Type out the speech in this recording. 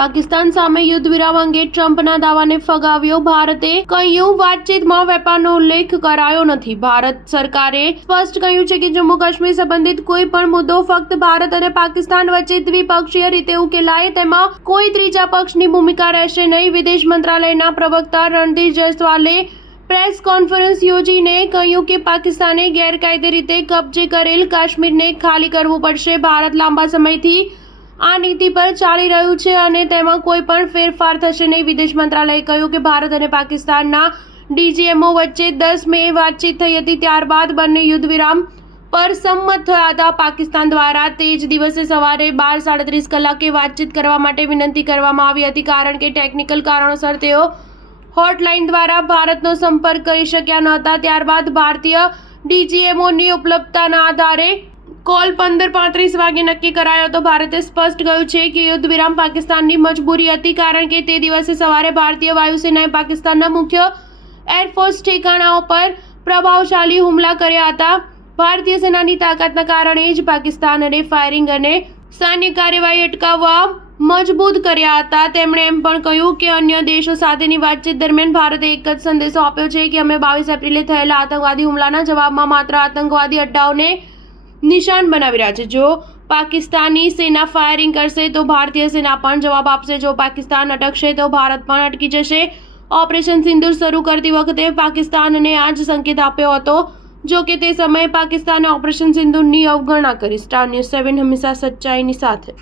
પાકિસ્તાન સામે યુદ્ધ વિરામ અંગે ટ્રમ્પના દાવાને ફગાવ્યો. ભારતે કહ્યું, વાતચીતમાં વેપારનો ઉલ્લેખ કરાયો નથી. ભારત સરકારે સ્પષ્ટ કહ્યું છે કે જમ્મુ કાશ્મીર સંબંધિત કોઈ પણ મુદ્દો ફક્ત ભારત અને પાકિસ્તાન વચ્ચે દ્વિપક્ષીય રીતે ઉકેલાય, તેમાં કોઈ ત્રીજા પક્ષની ભૂમિકા રહેશે નહીં. વિદેશ મંત્રાલયના પ્રવક્તા રણધીર જયસ્વાલે પ્રેસ કોન્ફરન્સ યોજીને કહ્યું કે પાકિસ્તાને ગેરકાયદે રીતે કબજે કરેલ કાશ્મીરને ખાલી કરવું પડશે. ભારત લાંબા સમયથી આ નીતિ પર ચાલી રહ્યું છે અને તેમાં કોઈ પણ ફેરફાર થશે નહીં. વિદેશ મંત્રાલયે કહ્યું કે ભારત અને પાકિસ્તાનના ડીજીએમઓ વચ્ચે 10 મે વાતચીત થઈ હતી. ત્યારબાદ બંને યુદ્ધ વિરામ પર સંમત થયા હતા. પાકિસ્તાન દ્વારા તે જ દિવસે સવારે 12:37 કલાકે વાતચીત કરવા માટે વિનંતી કરવામાં આવી હતી, કારણ કે ટેકનિકલ કારણોસર તેઓ હોટલાઇન દ્વારા ભારતનો સંપર્ક કરી શક્યા ન હતા. ત્યારબાદ ભારતીય ડીજીએમઓની ઉપલબ્ધતાના આધારે કોલ 15:35 વાગે નક્કી કરાયો હતો. ભારતે સ્પષ્ટ કહ્યું છે કે યુદ્ધ વિરામ પાકિસ્તાનની મજબૂરી હતી, કારણ કે તે દિવસે સવારે ભારતીય વાયુસેનાએ પાકિસ્તાનના મુખ્ય એરફોર્સ ઠેકાણાઓ પર પ્રભાવશાળી હુમલા કર્યા હતા. ભારતીય સેનાની તાકાતના કારણે જ પાકિસ્તાનને ફાયરિંગ અને સૈન્ય કાર્યવાહી અટકાવવા મજબૂત કર્યા હતા. તેમણે એમ પણ કહ્યું કે અન્ય દેશો સાથેની વાતચીત દરમિયાન ભારતે એક જ સંદેશો આપ્યો છે કે અમે 22 એપ્રિલે થયેલા આતંકવાદી હુમલાના જવાબમાં માત્ર આતંકવાદી અડ્ડાઓને નિશાન બનાવી રહ્યા છે. જો પાકિસ્તાની સેના ફાયરિંગ કરશે તો ભારતીય સેના પણ જવાબ આપશે. જો પાકિસ્તાન અટકશે તો ભારત પણ અટકી જશે. ઓપરેશન સિંદૂર શરૂ કરતી વખતે પાકિસ્તાનને આ જ સંકેત આપ્યો હતો. જો કે તે સમયે પાકિસ્તાને ઓપરેશન સિંદૂરની અવગણના કરી. સ્ટાર ન્યૂઝ 7 હંમેશા સચ્ચાઈની સાથે.